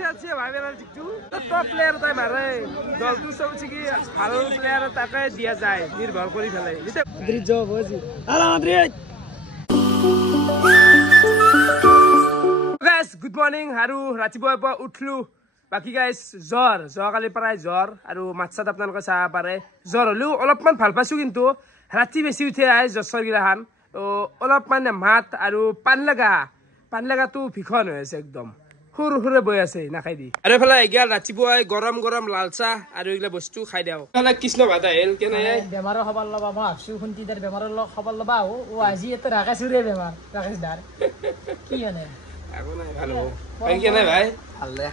ফেলছে ভাই পেনাল্টিটো top player তাই মাৰে দলটো চলছে কি ভাল প্লেয়াৰ তাকে দিয়া যায় নিৰ্ভৰ কৰি ফেলে মাদ্ৰিদ জব হয়েছে আলা মাদ্ৰিদ গাইস গুড মৰ্নিং আৰু ৰাতিপুৱা উঠলো বাকি গাইস জ্বৰ কালি প্ৰায় জ্বৰ আৰু মাছাত আপোনালোকে চাহ পাৰে জ্বৰ হলেও অলপমান ভাল পাইছো কিন্তু ৰাতি বেছি উঠে আই জ্বৰ গিলাখান তো অলপমান মাত আৰু পানী লাগাটো ভিখন হৈ আছে একদম হুৰে বৈ আছে নাখাই দি আৰু এফালে এগিয়া ৰাতিপুৱাই গৰম লাল চাহ আৰু এইগিলা বস্তু খাই দিওঁ এফালে কৃষ্ণ ভাত আহিল কেনে বেমাৰৰ খবৰ ল'বা মই ভাবছো শুন্তিদাৰ বেমাৰৰ খবৰ ল'বা ও আজি এটা ৰাকেশৰে বেমাৰ ৰাকেশ দাৰ কি আনে একো নাই ভাল হ'ব ভাই কেনে ভাই ভালে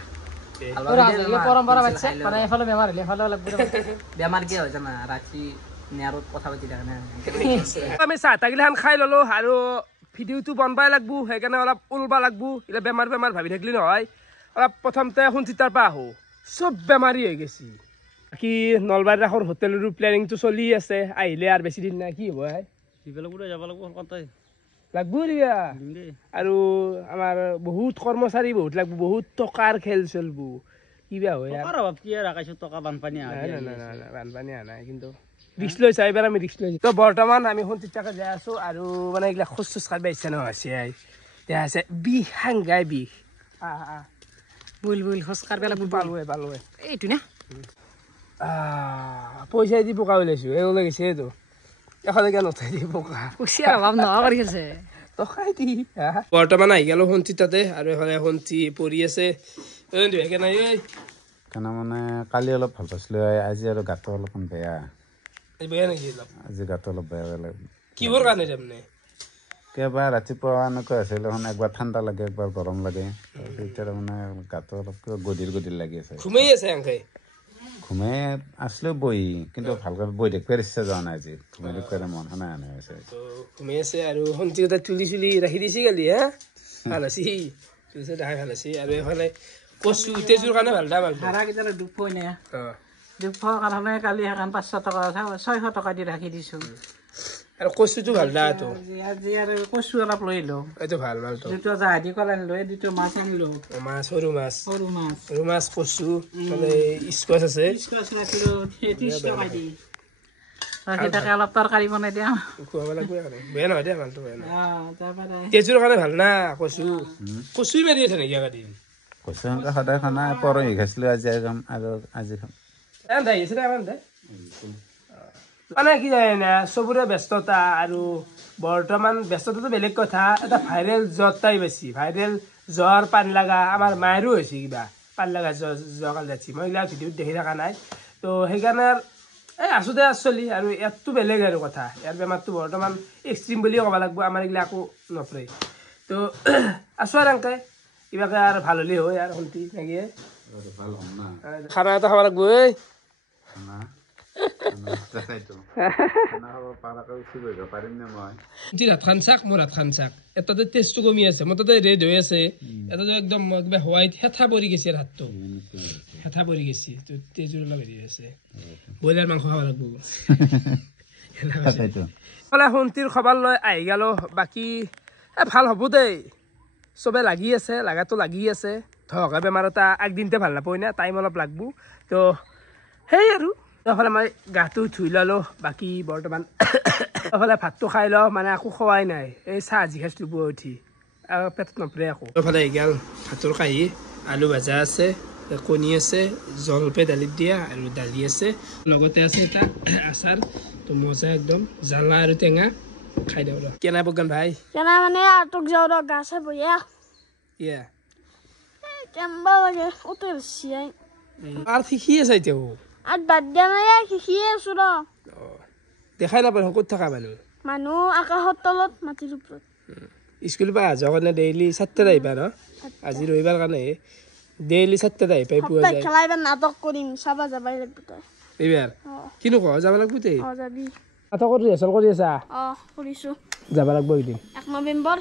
পৰম্পৰা বাচ্চা মানে এফালে বেমাৰ হলে এফালে লাগব বেমাৰ কি হয় জানা ৰাতি নিয়াৰত কথা পাতি থাকে না আমি চাহ তাগিলাখান খাই ললো আৰু ভিডিঅ'টো বনবাই লাগব সেইকাৰণে অলপ উলবা লাগব ইলা বেমাৰ ভাবি থাকিলি নহয় অলপ প্ৰথমতে শুনচিতাৰ পৰা আহো চব বেমাৰী হৈ গেছি বাকী নলবাৰীৰ ৰাসৰ হোটেলৰো প্লেনিংটো চলি আছে আহিলে আৰু বেছি দিন নাই কি হ'ব যাব লাগব কলকাতাই লাগব দিয়া আৰু আমাৰ বহুত কৰ্মচাৰী বহুত লাগব বহুত টকাৰ খেল চলব কিবা হয় টকাৰ অভাৱ কি আৰু আকাশত টকা বানপানী বানপানী নাই কিন্তু ৰিক্স লৈছে এইবাৰ আমি ৰিক্স লৈছো তো বৰ্তমান আমি শুনচিতাকে যাই আছো আৰু মানে এইগিলা খোজ কাঢ়িব ইচ্ছা নহৈছে এতিয়া আছে বিষ সাংঘাই বিষ বুল খোজ কাঢ়িব লাগব পালোৱে এইটো না পইচা দি পকা ওলাইছো এই ওলাই গৈছে এইটো এখনকে নথাই দি পকা পইচাৰ অভাৱ নহয় কৰি আছে টকাই দি বৰ্তমান আহি গেলো শুনচিতাতে আৰু এফালে শুনচি পৰি আছে কেনে মানে কালি অলপ ভাল পাইছিলো আজি আৰু গাটো অলপমান বেয়া বেয়া নেকি আজি গাটো অলপ বেয়া লাগে কিহৰ কাৰণে তাৰমানে কেতিয়াবা ৰাতিপুৱা এনেকুৱা আছিল একবাৰ ঠাণ্ডা লাগে একবাৰ গৰম লাগে এতিয়া তাৰমানে গাটো অলপ কিবা গধীৰ লাগি আছে ঘুমাই আছে আংকাই ঘুমাই আছিলো বহি কিন্তু ভালকৈ বহি দেখিবৰ ইচ্ছা যোৱা নাই আজি ঘুমাই দেখিবৰ মন নাই আছে ঘুমাই আছে আৰু শুনচিতা তুলি ৰাখি দিছি কালি ভাল আছে দেখাই ভাল আছে আৰু এফালে কচু তেজুৰ কাৰণে ভাল দা ভাল ভাড়া কেইটা দুখ পোৱা নাই দুখ পোৱাৰ কাৰণে কালি সেইখন 500 টকা 600 টকা দি ৰাখি দিছো আৰু কচুটো ভাল দা তো আজি আৰু কচু অলপ লৈ লো এইটো ভাল তো দুটো জাহাদি কলাই লৈ দুটো মাছ আনিলো সৰু মাছ কচু মানে স্কোৱাচ আছে ৰাখিলো 30 টকা দি তাকে অলপ তৰকাৰী বনাই দিয়া খুৱাব লাগব বেয়া নহয় দিয়া ভালটো বেয়া নহয় তেজুৰ কাৰণে ভাল না কচুই মাৰি আছে নেকি একাদি কচু সদায় খানা পৰহি খাইছিলো আজি খাম মানে কি জানে চবৰে ব্যস্ততা আৰু বৰ্তমান ব্যস্ততাটো বেলেগ কথা এটা ভাইৰেল জ্বৰটাই বেছি ভাইৰেল জ্বৰ পানী লগা আমাৰ মায়েৰো হৈছে কিবা পানী লগা যোৱাকালি ৰাতি মই এইবিলাক ভিডিঅ'ত দেখি থকা নাই তো সেইকাৰণে আছো দে চলি আৰু ইয়াততো বেলেগ আৰু কথা ইয়াৰ বেমাৰটো বৰ্তমান এক্সট্ৰিম বুলিয়ে ক'ব লাগিব আমাৰ এইগিলা একো নপৰে তো আছো আৰু এনেকৈ কিবাকে আৰু ভাল হ'লে হয় আৰু শুনতি নেকি খানা এটা খাব লাগিব মোৰ হাত খান চাক এটাতে টেষ্টটো কমি আছে মোৰ তাতে ৰেড হৈ আছে এটাতে একদম কিবা হোৱাইট হেঠা পৰি গৈছে হাতটো হেঠা পৰি গৈছে তেজুৰ অলপ হেৰি আছে ব্ৰইলাৰ মাংস খাব লাগিব শুনতিৰ খবৰ লৈ আহি গেল বাকী ভাল হ'ব দেই চবে লাগি আছে লাগাতো লাগি আছে ধৰকা বেমাৰ এটা আগদিনতে ভাল নাপায় না টাইম অলপ লাগব তো সেই আৰু এফালে মই গাটো ধুই ললো বাকী বৰ্তমান এফালে ভাতটো খাই লওঁ মানে একো খোৱাই নাই এই চাহ আজি খাইছিলোঁ পুৱা উঠি আৰু পেটত নপৰে একো এফালে গেল ভাতৰ কাঁহী আলু ভাজা আছে কণী আছে জলপাই দালিত দিয়া আৰু দালি আছে লগতে আছে এটা আচাৰ তো মজা একদম জ্বালা আৰু টেঙা খাই দিওঁ ৰ কেনা বগান ভাই কেনা মানে আটক যাওঁ ৰ গাছে বঢ়িয়া কেম্বা লাগে উঠে বেছি আৰু শিকি আছে এতিয়াও আৰু বাদ দিয়া নাই শিকিয়ে আছো ৰ দেখাই নাপায় ক'ত থকা মানুহ আকাশৰ তলত মাটিৰ ওপৰত স্কুলৰ পৰা অহা যোৱা কাৰণে ডেইলি 7টাত আহিবা ন আজি ৰবিবাৰ কাৰণে ডেইলি 7টাত আহি পাই পোৱা যায় খেলা এইবাৰ নাটক কৰিম চাবা যাবাই লাগিব তই এইবাৰ কিনো কওঁ যাব লাগিব দেই যাবি নাটকৰ ৰিহাৰ্চেল কৰি আছা কৰিছো যাব লাগিব এদিন 1 নৱেম্বৰ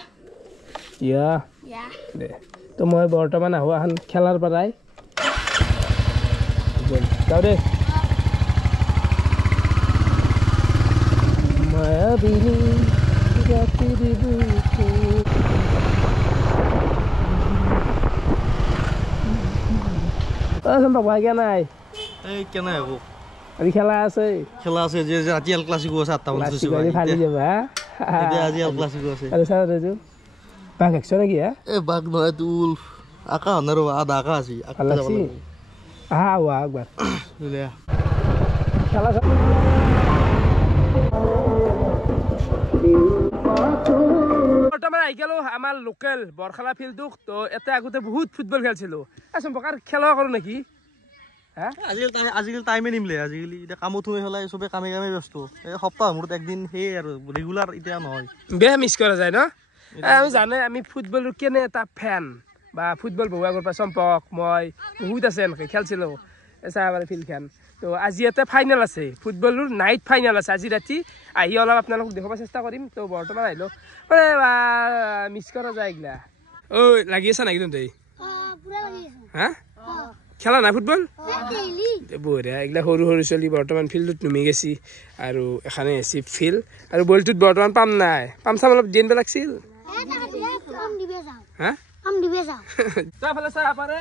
দে তো মই বৰ্তমান আহোঁ এখন খেলাৰ পৰাই যাওঁ দে মায়াবিনী ৰাতিৰ বুকুত চম্পক ভাই কেন নাই এই কেনে হ'ব আজি খেলা আছে খেলা আছে যে ৰাতি এল ক্লাছিকো আছে 8টা মান আজি ফালি যাবা এতিয়া আজি এল ক্লাছিকো আছে আৰু চাও দেজু বাঘ একছ নেকি হা এ বাঘ নহয় তুল আকা হনাৰ আধা আকা আছে ভাল লাগছি আহা ওয়া একবাৰ দে খেলা বৰ্তমান আহি গেলো আমাৰ লোকেল বৰখালা ফিল্ডক তো এতে আগতে বহুত ফুটবল খেলছিলো চম্পকাৰ খেলা কৰো নেকি হা আজিকালি টাইমে নিমিলে আজিকালি এতিয়া কামত হৈ হলাই চবে কামে কামে ব্যস্ত এই সপ্তাহ মূৰত একদিন সেই আৰু ৰেগুলাৰ এতিয়া নহয় বেয়া মিছ কৰা যায় ন আমি জানে আমি ফুটবলৰ কেনে এটা ফেন বা ফুটবল বহু আগৰ পৰা চম্পক মই বহুত আছে এনেকৈ খেলছিলোঁ চাহাবাৰী ফিল্ডখন তো আজি ইয়াতে ফাইনেল আছে ফুটবলৰ নাইট ফাইনেল আছে আজি ৰাতি আহি অলপ আপোনালোকক দেখুৱাব চেষ্টা কৰিম তো বৰ্তমান আহিলোঁ মানে মিছ কৰা যায় এইগিলা ঐ লাগি আছা নেকি তহঁতে হা খেলা নাই ফুটবল বঢ়িয়া এইগিলা সৰু সৰু ছোৱালী বৰ্তমান ফিল্ডত নুমি গেছি আৰু এখানে এচি ফিল্ড আৰু বলটোত বৰ্তমান পাম নাই পাম চাম অলপ দিন লাগিছিল হা তাৰফালে চাহ পাৰে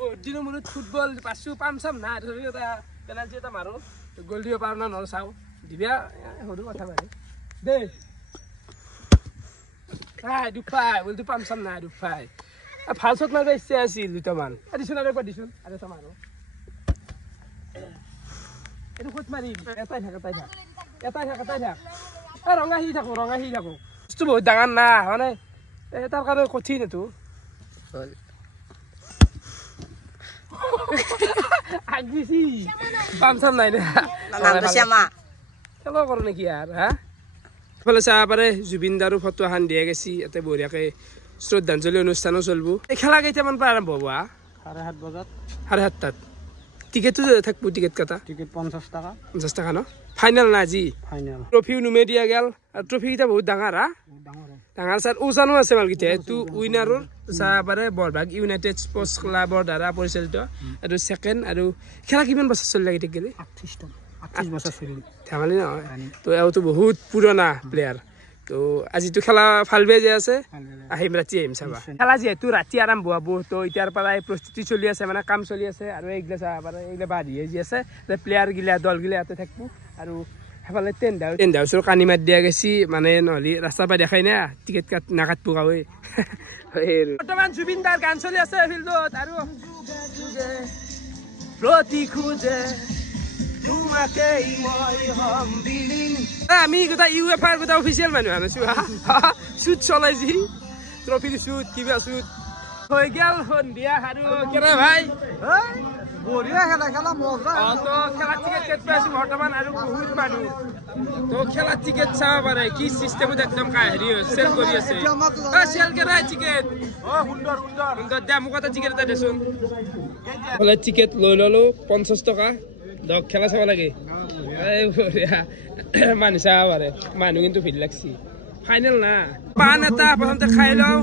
বহুত দিনৰ মূৰত ফুটবল পাইছোঁ পাম চাম নাই ধৰি এটা পেনাল্টি এটা মাৰোঁ গ'ল দিব পাৰোঁ না নহ'লে চাওঁ দিবা সৰু কথা মাৰি দেই নাই দুখাই বলটো পাম চাম নাই দুখাই ভাল চট মাৰিব ইচ্ছা আছিল দুটামান দিছোন আৰু একবাৰ দিছোন আৰু এটা মাৰোঁ এইটো ক'ত মাৰিম এটাই থাক ৰঙা সি থাকোঁ বস্তু বহুত ডাঙৰ না মানে তাৰ কাৰণে কঠিন এইটো আগিছি পাম চাম নাই না খেলা কৰোঁ নেকি আৰু হা এইফালে চাব পাৰে জুবিন দাৰো ফটো এখন দিয়া গেছি ইয়াতে বঢ়িয়াকৈ শ্ৰদ্ধাঞ্জলি অনুষ্ঠানো চলিব এই খেলা কেইটামান পৰা আৰম্ভ হ'ব 7:30 বজাত 7:30 টিকেটো থাকিব টিকেট কটা টিকেট 50 টকা ন ফাইনেল না আজি ফাইনেল ট্ৰফিও নুমে দিয়া গেল আৰু ট্ৰফিকেইটা বহুত ডাঙৰ হা ডাঙৰ ছাৰ ওজানো আছে মালকেইটা এইটো উইনাৰৰ চাব পাৰে বৰভাগ ইউনাইটেড স্পৰ্টছ ক্লাবৰ দ্বাৰা পৰিচালিত আৰু ছেকেণ্ড আৰু খেলা কিমান বছৰ চলি লাগি থাকিলে 28 বছৰ চলি ধেমালি নহয় তো এওঁতো বহুত পুৰণা প্লেয়াৰ তো আজিতো খেলা ভাল বেয়া যে আছে আহিম ৰাতি আহিম চাবা খেলা যিহেতু ৰাতি আৰম্ভ হ'ব তো এতিয়াৰ পৰাই প্ৰস্তুতি চলি আছে মানে কাম চলি আছে আৰু এইগিলা চাব পাৰে এইগিলা বাঢ়িয়ে যি আছে প্লেয়াৰগিলা দলগিলা ইয়াতে থাকিব আৰু সেইফালে টেণ্ট হাউচৰ কানি মাত দিয়া গেছি মানে নহ'লে ৰাস্তা পাই দেখাই না টিকেট নাকাটব গাঁৱে বৰ্তমান জুবিন দাৰ গান চলি আছে ফিল্ডত আৰু প্ৰতি খোজে তোমাকেই মই হম বিলীন আমি গোটা UEFA গোটা অফিচিয়েল মানুহ আনিছো শ্বুট চলাইছি ট্ৰফিৰ শ্বুট কিবা শ্বুট হৈ গেল সন্ধিয়া আৰু কেনে ভাই বঢ়িয়া খেলা মজা তো খেলা টিকেট কেটবা আছো বৰ্তমান আৰু বহুত মানুহ তো খেলা টিকেট চাব পাৰে কি চিষ্টেমত একদম হেৰি চেল কৰি আছে চেল কেনে টিকেট সুন্দৰ দে মোক এটা টিকেট এটা দেচোন টিকেট লৈ ললো 50 টকা দক খেলা চাব লাগে মানুহ চাব পাৰে মানুহ কিন্তু ভিৰ লাগছি ফাইনেল না পান এটা প্ৰথমতে খাই লওঁ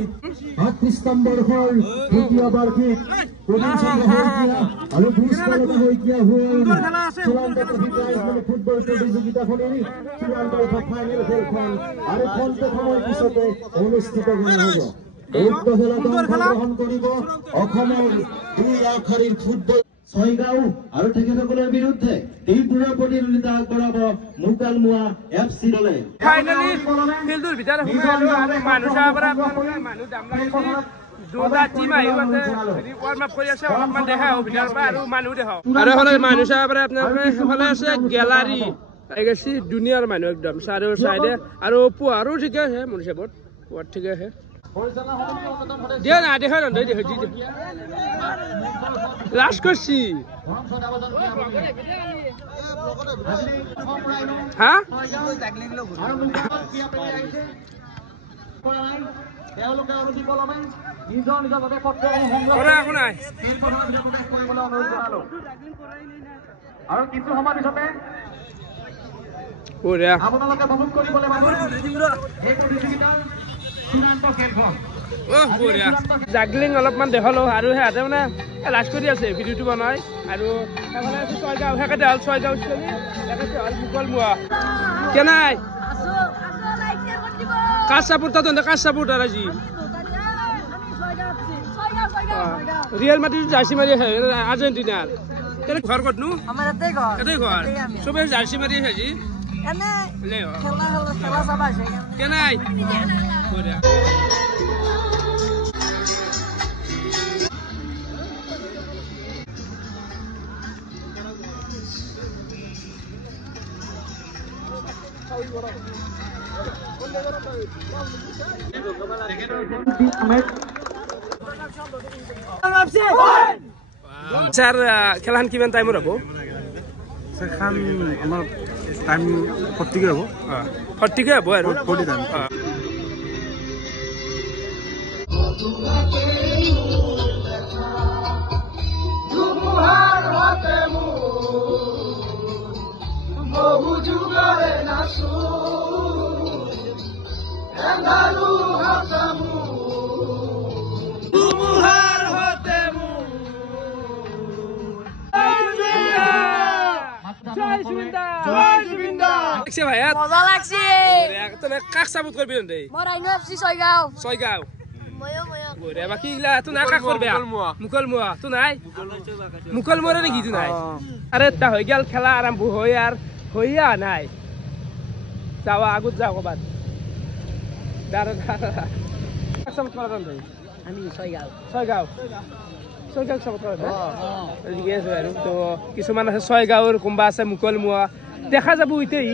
ছয়গাঁও আৰু তেখেতসকলৰ বিৰুদ্ধে তীব্ৰ প্ৰতিদ্বন্দ্বিতা আগবঢ়াব মুকালমুৱা FC দলে ফাইনালি ফিল্ডৰ ভিতৰত সোমালো আৰু মানুহ চাব পৰা মানুহ দাম লাগিছে দুটা টিম আহিব ৱাৰ্ম আপ কৰি আছে অলপমান দেখা হ'ব ভিতৰৰ পৰা আৰু মানুহ দেখাওঁ আৰু এইফালে মানুহ চাব পাৰে আপোনালোকে সেইফালে আছে গেলাৰী গেছি দুনিয়াৰ মানুহ একদম চাৰিও চাইডে আৰু পোহাৰো ঠিকে আছে মোৰ হিচাপত পোহাৰ ঠিকে আছে দিয়া না দেখা লাষ্ট কৰছি হ্যাঁ আৰু কিছু সময় পিছতে আপোনালোকে ভ্ৰমণ কৰিবলৈ জাগলিং অলপমান দেখালো আৰু সিহঁতে মানে লাজ কৰি আছে ভিডিঅ'টো বনাই আৰু ছয়গাঁও সেইকাৰণে হ'ল ছয়গাঁও চলি হ'ল মুকলমুৱা কেনাই কাজ চাপোৰ্ট তহঁতে কাজ চাপোৰ্ট আৰু আজি ৰিয়েল মাটিৰ জাৰ্চি মাৰি আছে আৰ্জেণ্টিনাৰ তেনে ঘৰ ক'তনো আমাৰ এতে ঘৰ এতে ঘৰ চবে জাৰ্চি মাৰি আছে আজি এনে লে খেলা চাবা আছে কেনাই বঢ়িয়া স্যাৰ খেলাখন কিমান টাইমত হ'ব সেখান আমাৰ টাইম 40 হ'ব 40 হ'ব আৰু 40 টাইম মজা লাগছে তুমি কাক সাপোর্ট করবি মই রাইনো এফসি ছয়গাঁও ছয়গাঁও ময়ো বঢ়িয়া বাকি গিলা তো না কাক করবে মুকল মুয়া তো নাই মুকল মুয়া নাকি তো নাই আরে তা হয়ে গেল খেলা আরম্ভ হই আর হইয়া নাই যাওয়া আগুত যাও কবাত দাঁড়া দাঁড়া সাপোর্ট করা ভাই আমি ছয়গাঁও ছয়গাঁও ছয়গাঁও সাপোর্ট করা ঠিক আছে আৰু তো কিছুমান আছে ছয়গাঁওৰ কোনবা আছে মুকল মুয়া দেখা যাব ইতেই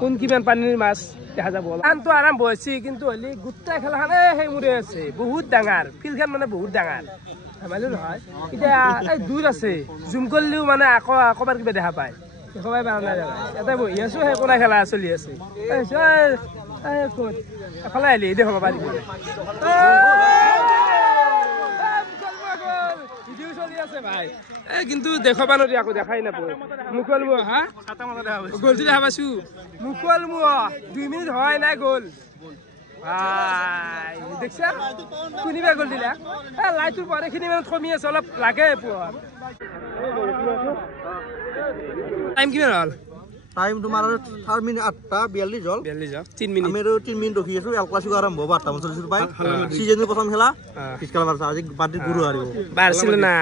কোন কিমান পানীৰ মাছ দেখা যাব আনটো আৰম্ভ হৈছে কিন্তু হলি গোটেই খেলাখনে সেই মুৰে আছে বহুত ডাঙৰ ফিল্ডখন মানে বহুত ডাঙৰ ধেমালি নহয় এতিয়া এই দূৰ আছে জুম কৰিলেও মানে আকৌ ক'ৰবাত কিবা দেখা পায় দেখাবাই পৰা নাই এটা বহি আছো সেই কোনা খেলা চলি আছে ক'ত এফালে আহিলে দেখাব পাৰিব কিন্তু দেখাবা নদী আকৌ দেখাই নাপায় মুকল মুৱা হা গলটো দেখা পাইছো মুকল মুৱা 2 মিনিট হয় নাই গল দেখছা কোনিবা গল দিলা লাইটৰ পৰে খিনি মানে কমি আছে অলপ লাগে পোৱাৰ টাইম কিমান হ'ল টাইম তোমাৰ 4 মিনিট 8:42 হ'ল 3 মিনিট আমি 3 মিনিট ৰখি আছো এল ক্লাছিকো আৰম্ভ হ'ব 8:40 পাই সিজনৰ প্ৰথম খেলা পিছকাল বাৰছা আজি বাদ গুৰু হাৰিব বাৰ্চিলোনা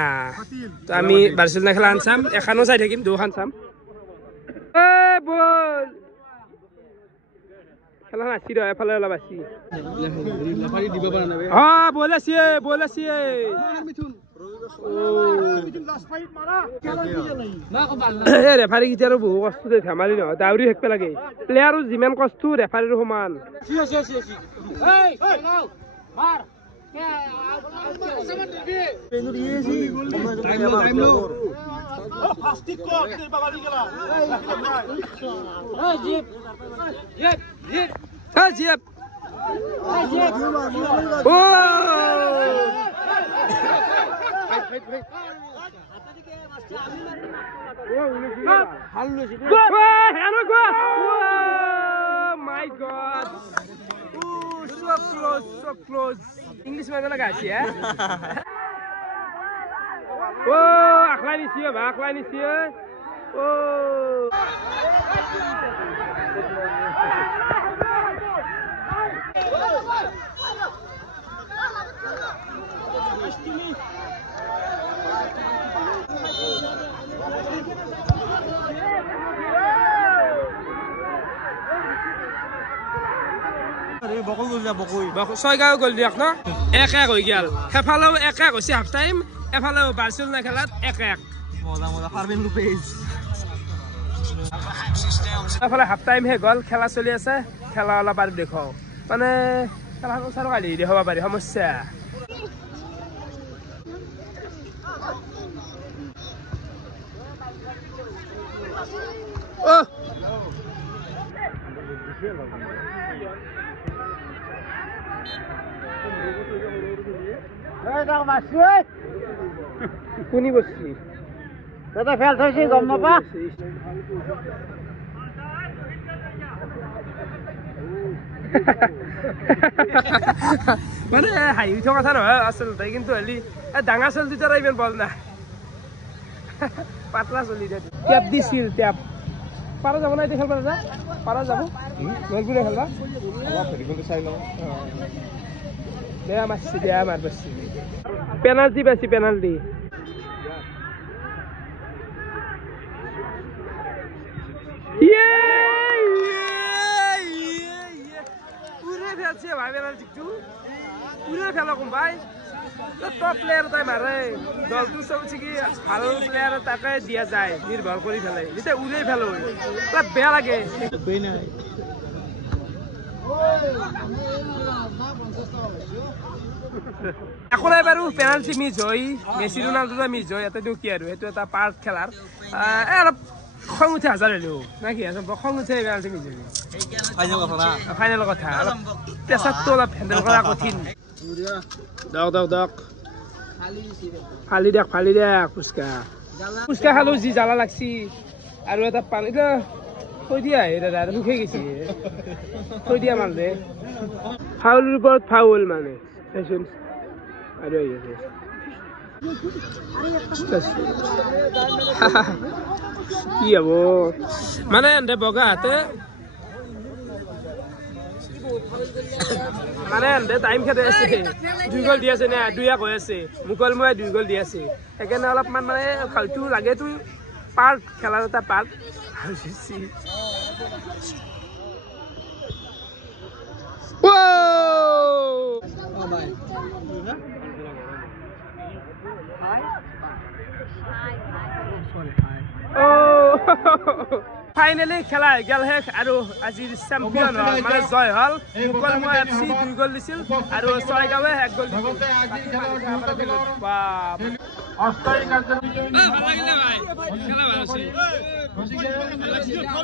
তো আমি বাৰ্চিলোনা খেলা চাম এখানো চাই থাকিম দুখন চাম এ বল খেলা নাচি ৰ এফালে অলপ আছি লেফাৰী দিব পৰা নাই বল আছে ৰেফাৰী কেইটাৰো বহু কষ্ট দে ধেমালি নহয় দাউৰি থাকিব লাগে প্লেয়াৰো যিমান কষ্ট ৰেফাৰীৰো সমান My God! Ooh, so close, so close. English में लगा सी है. Oh, akhlani siya ba? Akhlani siya. Oh. Chaygaon গ'ল দিয়ক ন 1-1 হৈ গেল সেফালেও 1-1 হৈছে হাফ টাইম এফালেও বাৰ্চিলোনা খেলাত 1-1 মজা মজা ফাৰবেন লুপেজ এফালে হাফ টাইম হে গ'ল খেলা চলি আছে খেলা অলপ আৰু দেখাও মানে খেলাখন চাৰ কালি দেখাব পাৰি সমস্যা কোনি বসছি দাদা ফেল থৈছি গম নাপা মানে হাঁহি উঠা কথা নহয় আচলতে কিন্তু হলি ডাঙৰ চলি দুটাৰ ইমান বল নাই পাতলা চলি টেপ দিছিল টেপ পাৰা যাব নাই এতিয়া খেলবা দাদা পাৰা যাব গ'ল বুলি খেলবা চাই লওঁ বেয়া মারছি বেয়া মার পাচ্ছি পেনাল্টি পাইছি পেনাল্টি পুরে ফেলছে ভাই পেনাল্টি পুরে ফেলো কম ভাই টপ প্লেয়ার তাই মারে দলটো চলছে কি ভাল প্লেয়ার তাকে দিয়া যায় নির্ভর করে ফেলে যেটা উড়ে ফেলো বেয়া লাগে এখন এবাৰো পেনাল্টি মিছ হয় মেছি ৰোনাল্ডো মিছ হয় ইয়াতে দিওঁ কি আৰু সেইটো এটা পাৰ্ট খেলাৰ অলপ খং উঠে হাজাৰ হলেও না কি খং উঠে পেনাল্টি মিছ হয় ফাইনেল কথা অলপ প্ৰেচাৰটো অলপ হেণ্ডেল কৰা কঠিন দক ফালি দেখ ফুচকা খালো যি জ্বালা লাগছি আৰু এটা পানী থৈ দিয়া দাদা মুখে গেছি থৈ দিয়া মানে ফাউলৰ ওপৰত ফাউল মানে আৰু কি হব মানে এনে বগা হাতে মানে এনে টাইম খেতে আছে 2 গল দি আছে না 2 হৈ আছে মুকল মই 2 গল দি আছে সেইকাৰণে অলপমান মানে ফালতু লাগে তুই পাৰ্ট খেলাৰ এটা পাৰ্ট ফাইনেলি খেলা গেল শেষ আৰু আজিৰ চেম্পিয়ন হল মানে জয় হল মুকলময় এফচি 2 গল দিছিল আৰু ছয়গাঁৱে 1 গল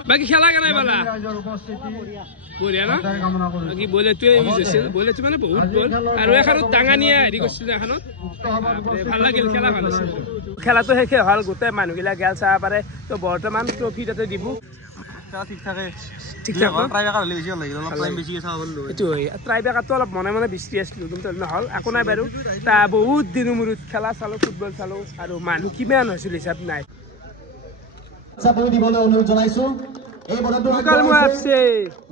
বাকি খেলা কেনে পালা বঢ়িয়া না বাকি বলেটোৱে ইউজ হৈছিল বলেটো মানে বহুত গল আৰু এখনত ডাঙানিয়া হেৰি কৰিছিল এখনত ভাল লাগিল খেলা ভাল আছিল খেলাটো শেষে হল গোটেই মানুহগিলা গেল চাব পাৰে তো বৰ্তমান ট্ৰফি তাতে দিব ঠিক ট্ৰাইবেকাৰটো অলপ মনে মনে বিচাৰি আছিলো কিন্তু নহল একো নাই বাৰু তা বহুত দিনৰ মূৰত খেলা চালো ফুটবল চালো আৰু মানুহ কিমান হৈছিল হিচাপ নাই দিবলৈ অনুৰোধ জনাইছো এই বৰ্ডটো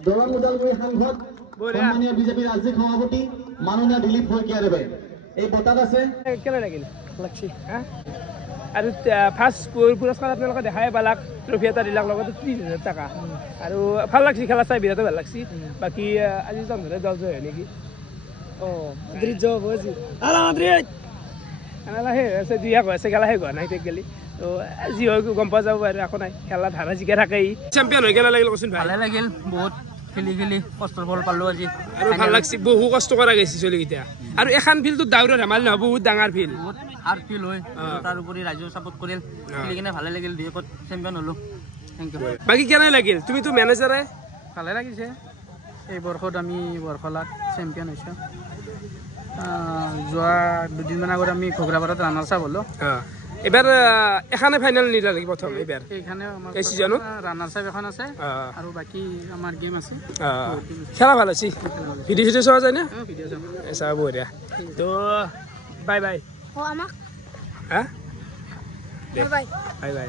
দৰং ওদালগুৰি সাংসদ সন্মানীয় বিজেপিৰ ৰাজ্যিক সভাপতি মাননীয় দিলীপ শইকীয়াদেৱে এই বঁটাত আছে কেনে লাগিল লাগছি আৰু ফাৰ্ষ্ট পুৰস্কাৰ আপোনালোকে দেখাই পালাক ট্ৰফি এটা দিলাক লগতে 30,000 টকা আৰু ভাল লাগছি খেলা চাই বিৰাট ভাল লাগছি বাকী আজি চন্দ্ৰে দল জয় হয় নেকি মাদ্ৰিদ জয় হ'ব আজি খেলা শেষ আছে 2-1 হৈছে খেলা শেষ হোৱা নাই টেক গেলি তো যি হয় গম পোৱা যাব আৰু একো নাই খেলা ধাৰা জিকে থাকেই চেম্পিয়ন হৈ কেনে লাগিল কচোন ভালে লাগিল বহুত খেলি কষ্টৰ ফল পালো আজি আৰু ভাল লাগছি বহু কষ্ট কৰা গৈছে চলিকেইটা আৰু এখন ফিল্ডত দাউৰৰ ধেমালি নহয় বহুত ডাঙৰ ফিল্ড বহুত হাৰ্ড ফিল হয় তাৰ উপৰি ৰাইজেও ছাপোৰ্ট কৰিল খেলি কিনে ভালে লাগিল 2-1 চেম্পিয়ন হলো থেংক ইউ বাকী কেনে লাগিল তুমিতো মেনেজাৰে ভালে লাগিছে এই বৰ্ষত আমি বৰখলাত চেম্পিয়ন হৈছোঁ যোৱা দুদিনমান আগত আমি ঘগ্ৰাপাৰাত ৰানাৰ্ছ আপ হ'লোঁ এবাৰ এখানে ফাইনেল নিলা লাগি প্ৰথম এবাৰ এইখানে আমাৰ এই সিজনত ৰানাৰ্ছ আপ এখন আছে আৰু বাকী আমাৰ গেম আছে খেলা ভাল আছে ভিডিঅ' চোৱা যায় না ভিডিঅ' চাম চাব বঢ়িয়া তো বাই বাই আমাক হা বাই বাই বাই